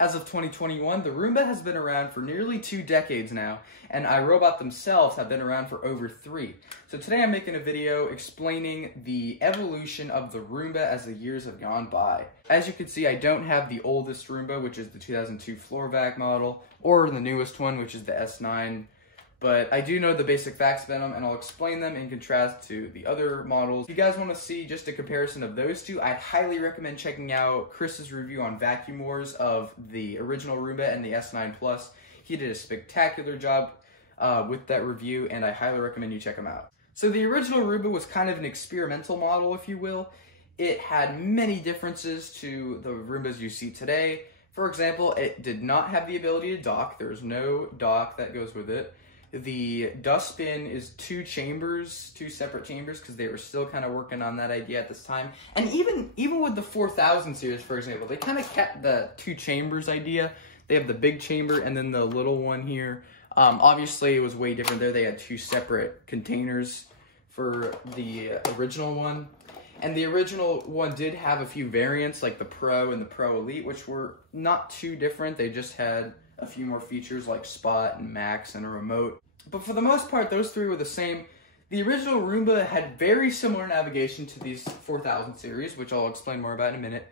As of 2021, the Roomba has been around for nearly 2 decades now, and iRobot themselves have been around for over 3. So today I'm making a video explaining the evolution of the Roomba as the years have gone by. As you can see, I don't have the oldest Roomba, which is the 2002 floor vac model, or the newest one, which is the S9. But I do know the basic facts about them, and I'll explain them in contrast to the other models. If you guys want to see just a comparison of those two, I highly recommend checking out Chris's review on Vacuum Wars of the original Roomba and the S9 Plus. He did a spectacular job with that review, and I highly recommend you check him out. So the original Roomba was kind of an experimental model, if you will. It had many differences to the Roombas you see today. For example, it did not have the ability to dock. There's no dock that goes with it. The dustbin is 2 chambers, 2 separate chambers, because they were still kind of working on that idea at this time. And even with the 4000 series, for example, they kind of kept the 2 chambers idea. They have the big chamber and then the little one here. Obviously, it was way different there. They had 2 separate containers for the original one. And the original one did have a few variants, like the Pro and the Pro Elite, which were not too different. They just had a few more features like Spot and Max and a remote. But for the most part, those 3 were the same. The original Roomba had very similar navigation to these 4000 series, which I'll explain more about in a minute,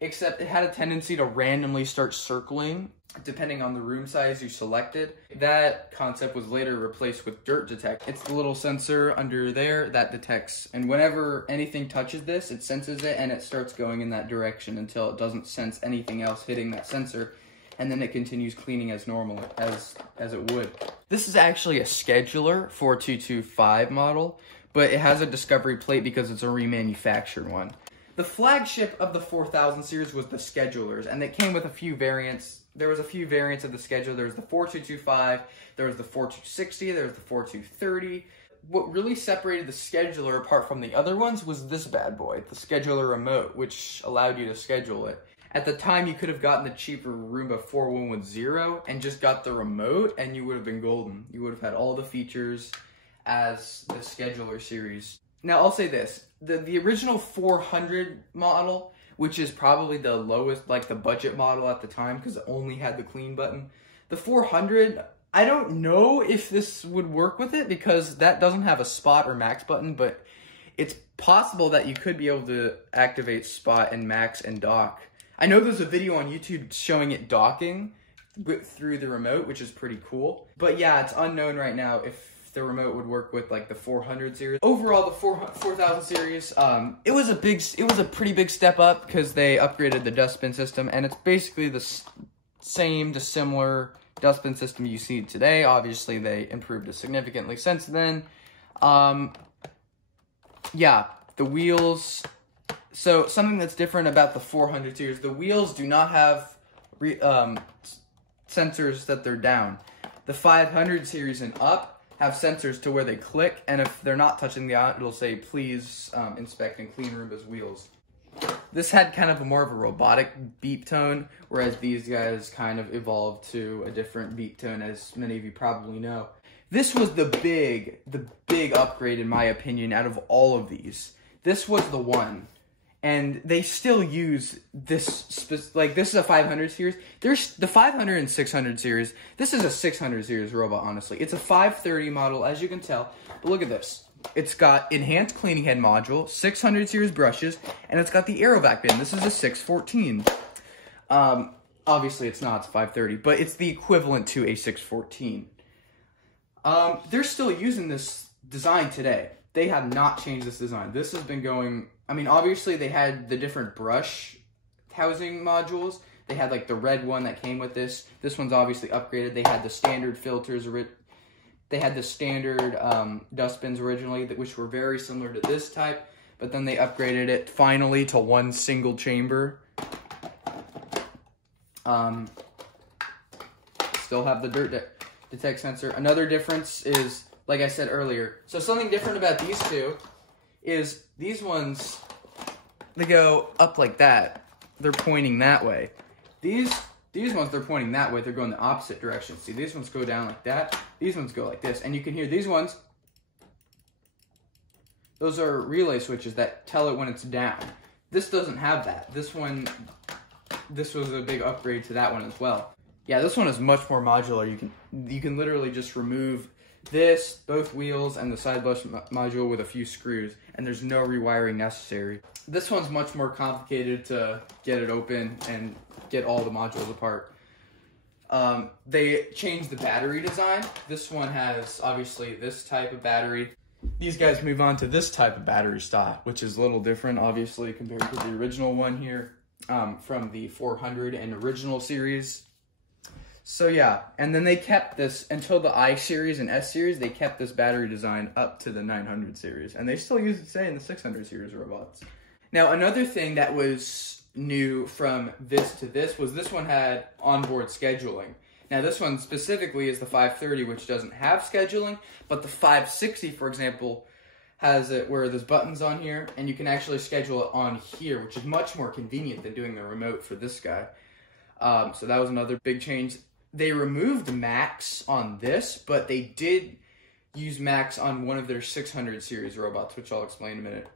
except it had a tendency to randomly start circling depending on the room size you selected. That concept was later replaced with dirt detect. It's the little sensor under there that detects, and whenever anything touches this, it senses it and it starts going in that direction until it doesn't sense anything else hitting that sensor, and then it continues cleaning as normal as it would. This is actually a scheduler 4225 model, but it has a discovery plate because it's a remanufactured one. The flagship of the 4000 series was the schedulers, and it came with a few variants. There was a few variants of the scheduler. There was the 4225, there was the 4260, there was the 4230. What really separated the scheduler apart from the other ones was this bad boy, the scheduler remote, which allowed you to schedule it. At the time, you could have gotten the cheaper Roomba 4110 and just got the remote, and you would have been golden. You would have had all the features as the scheduler series. Now, I'll say this. The original 400 model, which is probably the lowest, like the budget model at the time, because it only had the clean button. The 400, I don't know if this would work with it, because that doesn't have a Spot or Max button, but it's possible that you could be able to activate Spot and Max and dock. I know there's a video on YouTube showing it docking through the remote, which is pretty cool. But yeah, it's unknown right now if the remote would work with like the 400 series. Overall, the 4000 series, it was a pretty big step up because they upgraded the dustbin system, and it's basically the same to similar dustbin system you see today. Obviously, they improved it significantly since then. Yeah, the wheels. So something that's different about the 400 series, the wheels do not have sensors that they're down. The 500 series and up have sensors to where they click, and if they're not touching the out, it'll say, please inspect and clean Roomba's wheels. This had kind of more of a robotic beep tone, whereas these guys kind of evolved to a different beep tone, as many of you probably know. This was the big upgrade, in my opinion, out of all of these. This was the one. And they still use this, like, this is a 500 series. There's the 500 and 600 series. This is a 600 series robot, honestly. It's a 530 model, as you can tell. But look at this. It's got enhanced cleaning head module, 600 series brushes, and it's got the AeroVac bin. This is a 614. Obviously, it's not. It's 530, but it's the equivalent to a 614. They're still using this design today. They have not changed this design. This has been going... I mean, obviously, they had the different brush housing modules. They had, like, the red one that came with this. This one's obviously upgraded. They had the standard filters. They had the standard dustbins originally, which were very similar to this type. But then they upgraded it, finally, to one single chamber. Still have the dirt detect sensor. Another difference is, like I said earlier, so something different about these two is these ones, they go up like that. They're pointing that way. These ones, they're pointing that way. They're going the opposite direction. See, these ones go down like that. These ones go like this. And you can hear these ones. Those are relay switches that tell it when it's down. This doesn't have that. This one this was a big upgrade to that one as well. Yeah, this one is much more modular. You can literally just remove this, both wheels, and the side bush module with a few screws, and there's no rewiring necessary. This one's much more complicated to get it open and get all the modules apart. They changed the battery design. This one has, obviously, this type of battery. These guys move on to this type of battery stock, which is a little different, obviously, compared to the original one here from the 400 and original series. So yeah, and then they kept this until the I series and S series. They kept this battery design up to the 900 series, and they still use it today in the 600 series robots. Now, another thing that was new from this to this was this one had onboard scheduling. Now, this one specifically is the 530, which doesn't have scheduling, but the 560, for example, has it where there's buttons on here, and you can actually schedule it on here, which is much more convenient than doing the remote for this guy. So that was another big change. They removed Max on this, but they did use Max on one of their 600 series robots, which I'll explain in a minute.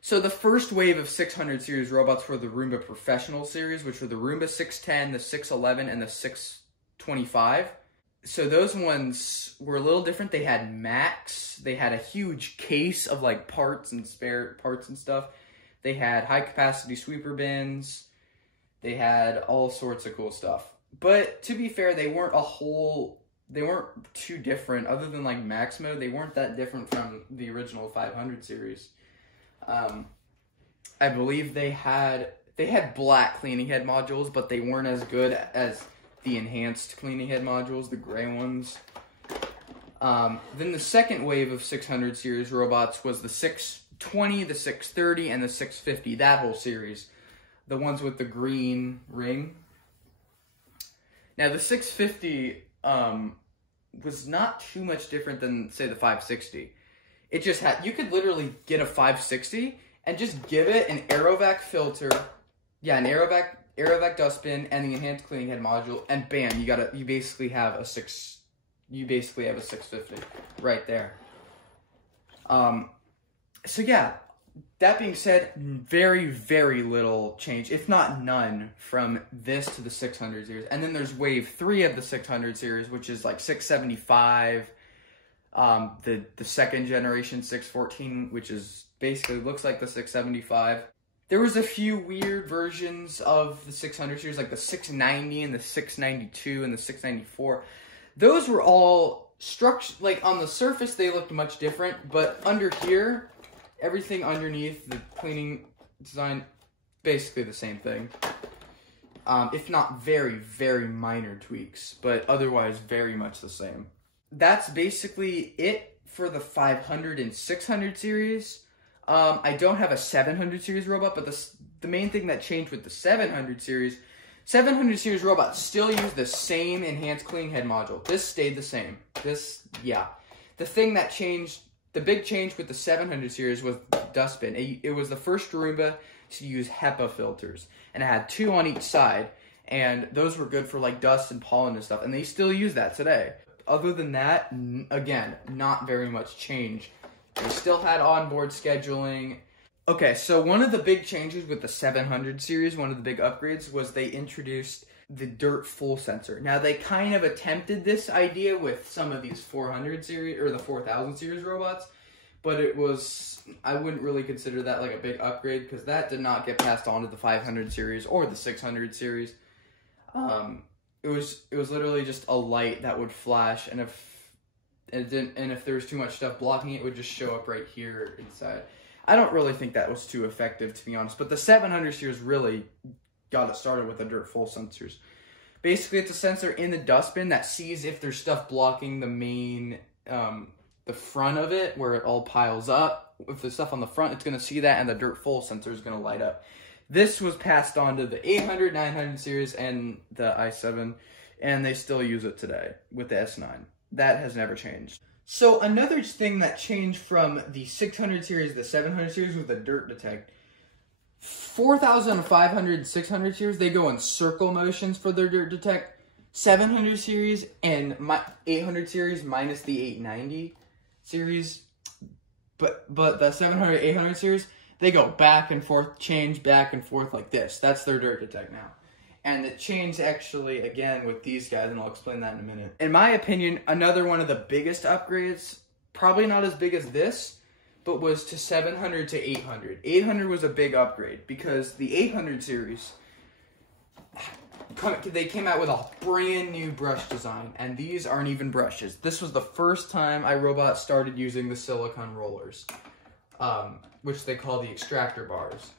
So the first wave of 600 series robots were the Roomba Professional series, which were the Roomba 610, the 611, and the 625. So those ones were a little different. They had Max. They had a huge case of like parts and spare parts and stuff. They had high capacity sweeper bins. They had all sorts of cool stuff. But to be fair, they weren't too different. Other than like Max mode, they weren't that different from the original 500 series. I believe they had black cleaning head modules, but they weren't as good as the enhanced cleaning head modules, the gray ones. Then the second wave of 600 series robots was the 620, the 630, and the 650, that whole series. The ones with the green ring. Now, the 650 was not too much different than, say, the 560. It just had, you could literally get a 560 and just give it an AeroVac filter, an AeroVac dustbin, and the enhanced cleaning head module, and bam, you basically have a 650 right there. So yeah, that being said, very, very little change, if not none, from this to the 600 series. And then there's wave 3 of the 600 series, which is like 675, the second generation 614, which is basically looks like the 675. There was a few weird versions of the 600 series, like the 690 and the 692 and the 694. Those were all structured, like on the surface they looked much different, but under here, everything underneath the cleaning design, basically the same thing. If not very, very minor tweaks, but otherwise very much the same. That's basically it for the 500 and 600 series. I don't have a 700 series robot, but the main thing that changed with the 700 series robots still use the same enhanced cleaning head module. This stayed the same. The thing that changed, the big change with the 700 series was dustbin. It was the first Roomba to use HEPA filters, and it had 2 on each side, and those were good for like dust and pollen and stuff, and they still use that today. Other than that, again, not very much change. They still had onboard scheduling. Okay, so one of the big changes with the 700 series, one of the big upgrades, was they introduced the dirt full sensor. Now, they kind of attempted this idea with some of these 400 series, or the 4000 series robots, but it was, I wouldn't really consider that like a big upgrade, because that did not get passed on to the 500 series or the 600 series. It was literally just a light that would flash, and if there was too much stuff blocking it, it would just show up right here inside. I don't really think that was too effective, to be honest, but the 700 series really got it started with the dirt full sensors. Basically, it's a sensor in the dustbin that sees if there's stuff blocking the main, the front of it, where it all piles up. If there's stuff on the front, it's going to see that, and the dirt full sensor is going to light up. This was passed on to the 800, 900 series, and the i7, and they still use it today with the S9. That has never changed. So another thing that changed from the 600 series to the 700 series was the dirt detect. 4,500 and 600 series, they go in circle motions for their dirt detect. 700 series and 800 series minus the 890 series. But the 700, 800 series, they go back and forth, change back and forth like this. That's their dirt detect now. And it changed actually again with these guys, and I'll explain that in a minute. In my opinion, another one of the biggest upgrades, probably not as big as this, but was to 700 to 800. 800 was a big upgrade because the 800 series, they came out with a brand new brush design, and these aren't even brushes. This was the first time iRobot started using the silicone rollers, which they call the extractor bars.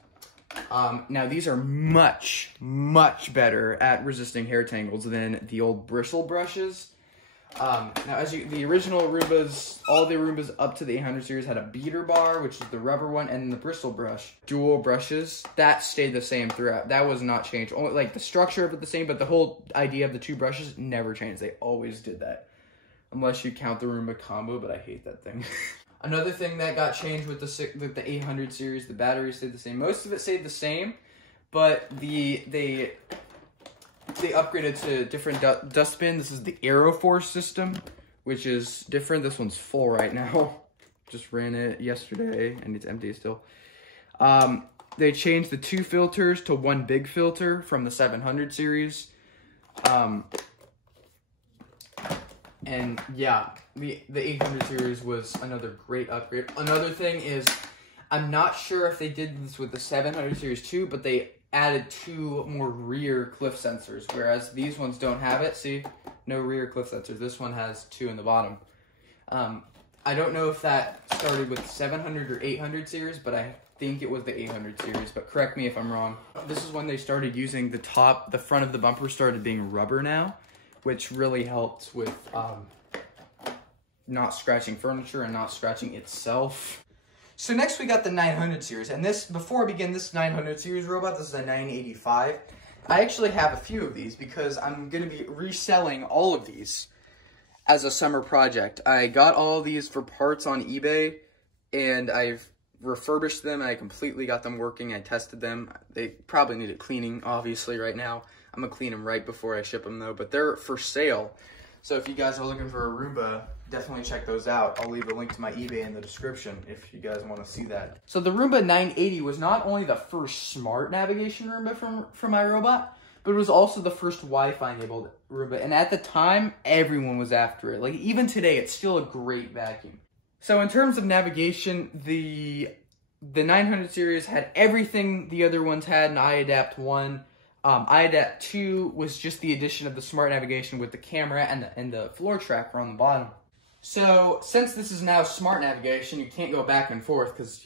Now these are much, much better at resisting hair tangles than the old bristle brushes. Now the original Roombas, all the Roombas up to the 800 series had a beater bar, which is the rubber one, and the bristle brush. Dual brushes, that stayed the same throughout. That was not changed. Only like the structure of it the same, but the whole idea of the two brushes never changed. They always did that. Unless you count the Roomba combo, but I hate that thing. Another thing that got changed with the 800 series, the battery stayed the same. Most of it stayed the same, but they upgraded to different dustbin. This is the AeroForce system, which is different. This one's full right now. Just ran it yesterday, and it's empty still. They changed the 2 filters to 1 big filter from the 700 series. And yeah, the 800 series was another great upgrade. Another thing is, I'm not sure if they did this with the 700 series too, but they added 2 more rear cliff sensors, whereas these ones don't have it. See, no rear cliff sensors. This one has 2 in the bottom. I don't know if that started with 700 or 800 series, but I think it was the 800 series, but correct me if I'm wrong. This is when they started using the front of the bumper started being rubber now, which really helped with not scratching furniture and not scratching itself. So next we got the 900 series, and this, before I begin this 900 series robot, this is a 985. I actually have a few of these because I'm going to be reselling all of these as a summer project. I got all of these for parts on eBay, and I've refurbished them, and I completely got them working. I tested them. They probably needed cleaning, obviously, right now. I'm going to clean them right before I ship them, though, but they're for sale. So if you guys are looking for a Roomba, definitely check those out. I'll leave a link to my eBay in the description if you guys want to see that. So the Roomba 980 was not only the first smart navigation Roomba from iRobot, but it was also the first Wi-Fi enabled Roomba. And at the time, everyone was after it. Like, even today, it's still a great vacuum. So in terms of navigation, the 900 series had everything the other ones had in iAdapt 1. iAdapt 2 was just the addition of the smart navigation with the camera and the floor tracker on the bottom. So since this is now smart navigation, you can't go back and forth because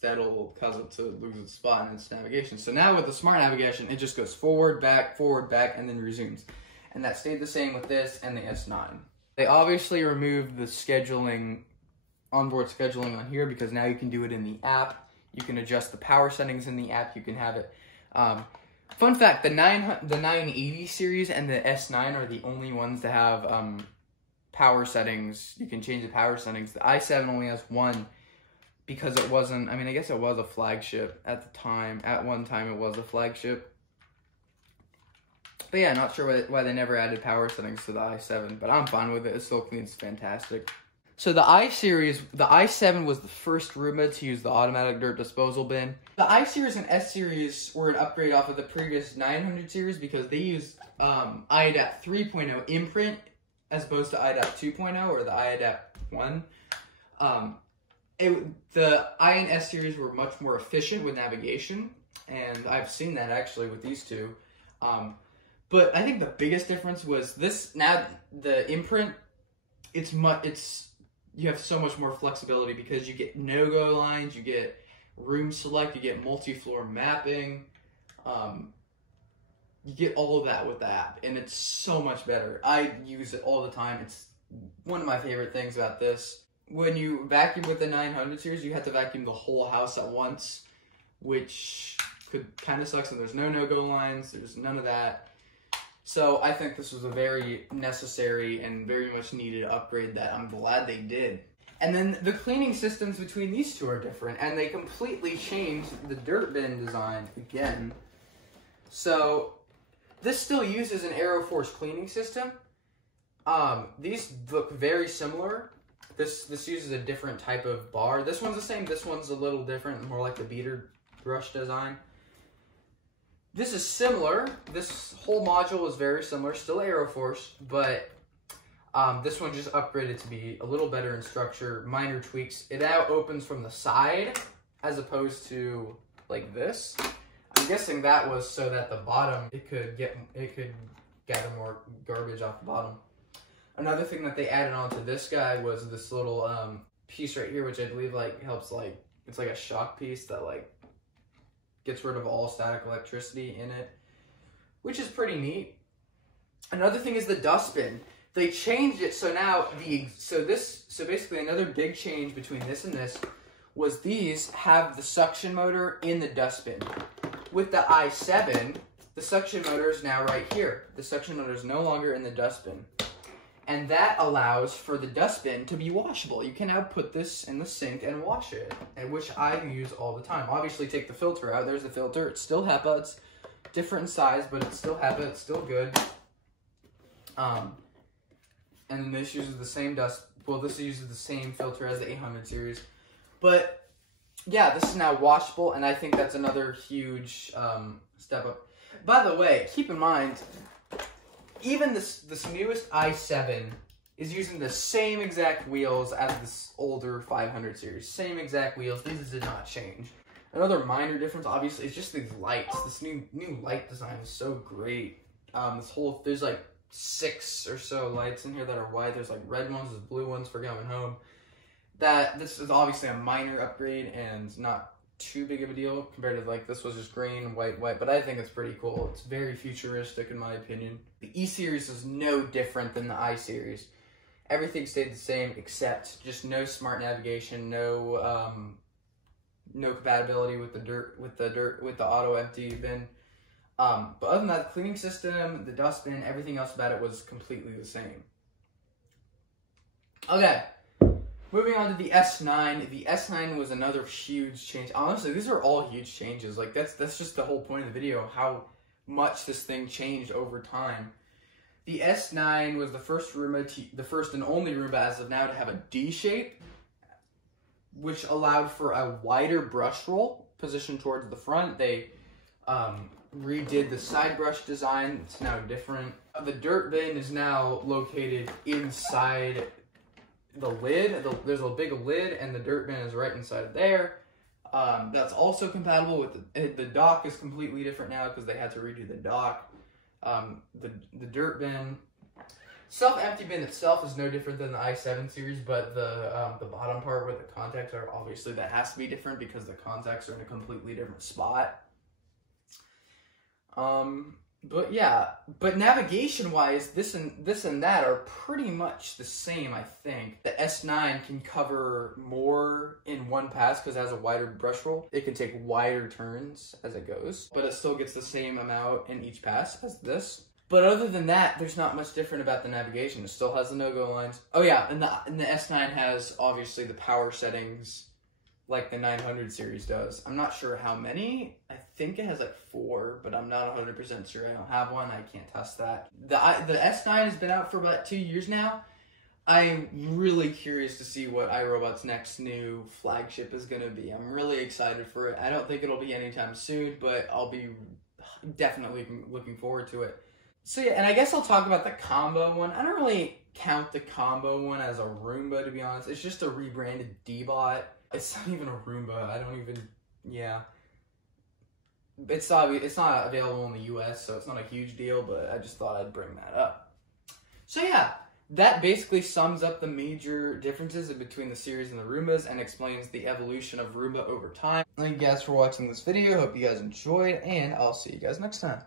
that'll cause it to lose its spot in its navigation. So now with the smart navigation, it just goes forward, back, and then resumes. And that stayed the same with this and the S9. They obviously removed the scheduling, onboard scheduling on here because now you can do it in the app. You can adjust the power settings in the app. You can have it. Fun fact, the 980 series and the S9 are the only ones to have power settings. You can change the power settings. The i7 only has 1 because it wasn't, I mean, I guess it was a flagship at the time. At one time, it was a flagship. But yeah, not sure why they never added power settings to the i7, but I'm fine with it. It still cleans fantastic. So the i-series, the i7 was the first Roomba to use the automatic dirt disposal bin. The i-series and s-series were an upgrade off of the previous 900 series because they used iAdapt 3.0 imprint as opposed to iAdapt 2.0 or the iAdapt 1. The I and S series were much more efficient with navigation, and I've seen that actually with these two. But I think the biggest difference was this. Now the imprint, you have so much more flexibility because you get no-go lines, you get room select, you get multi-floor mapping, you get all of that with the app, and it's so much better. I use it all the time. It's one of my favorite things about this. When you vacuum with the 900 series, you have to vacuum the whole house at once, which could kind of suck, and there's no-go lines, there's none of that. So I think this was a very necessary and very much needed upgrade that I'm glad they did. And then the cleaning systems between these two are different, and they completely changed the dirt bin design again. So this still uses an AeroForce cleaning system. These look very similar. This uses a different type of bar. This one's the same. This one's a little different, more like the beater brush design. This is similar. This whole module is very similar, still Aeroforce, but this one just upgraded to be a little better in structure, minor tweaks. It now opens from the side as opposed to like this. I'm guessing that was so that the bottom, it could gather more garbage off the bottom. Another thing that they added onto this guy was this little piece right here, which I believe like helps, like, it's like a shock piece that like gets rid of all static electricity in it, which is pretty neat. Another thing is the dustbin. They changed it so now so basically another big change between this and this was these have the suction motor in the dustbin. With the i7, the suction motor is now right here. The suction motor is no longer in the dustbin. And that allows for the dustbin to be washable. You can now put this in the sink and wash it, which I use all the time. Obviously, take the filter out. There's the filter. It's still HEPA. It's different in size, but it's still HEPA. It's still good. And then this uses the same this uses the same filter as the 800 series. But yeah, this is now washable, and I think that's another huge step up. By the way, keep in mind, even this newest i7 is using the same exact wheels as this older 500 series. Same exact wheels. These did not change. Another minor difference, obviously, is just these lights. This new light design is so great. There's like 6 or so lights in here that are white. There's like red ones, there's blue ones for going home. This is obviously a minor upgrade and not too big of a deal compared to like this was just green, white, but I think it's pretty cool. It's very futuristic in my opinion. The E series is no different than the I series. Everything stayed the same except just no smart navigation, no compatibility with the auto empty bin. But other than that, the cleaning system, the dustbin, everything else about it was completely the same. Okay. Moving on to the S9. The S9 was another huge change. Honestly, these are all huge changes. Like that's just the whole point of the video, how much this thing changed over time. The S9 was the first Roomba, the first and only Roomba as of now to have a D shape, which allowed for a wider brush roll positioned towards the front. They redid the side brush design. It's now different. The dirt bin is now located inside the lid. There's a big lid, and the dirt bin is right inside of there. That's also compatible with the dock is completely different now because they had to redo the dock. The dirt bin, self-empty bin itself is no different than the i7 series, but the bottom part where the contacts are, obviously that has to be different because the contacts are in a completely different spot. But yeah, but navigation-wise, this and that are pretty much the same, I think. The S9 can cover more in one pass because it has a wider brush roll. It can take wider turns as it goes, but it still gets the same amount in each pass as this. But other than that, there's not much different about the navigation. It still has the no-go lines. Oh yeah, and the S9 has, obviously, the power settings like the 900 series does. I'm not sure how many. I think it has like 4, but I'm not 100% sure. I don't have one. I can't test that. The S9 has been out for about 2 years now. I'm really curious to see what iRobot's next new flagship is going to be. I'm really excited for it. I don't think it'll be anytime soon, but I'll be definitely looking forward to it. So yeah, and I guess I'll talk about the combo one. I don't really count the combo one as a Roomba, to be honest. It's just a rebranded D-Bot. It's not even a Roomba. I don't even, yeah. It's not available in the US, so it's not a huge deal, but I just thought I'd bring that up. So yeah, that basically sums up the major differences between the series and the Roombas and explains the evolution of Roomba over time. Thank you guys for watching this video. Hope you guys enjoyed, and I'll see you guys next time.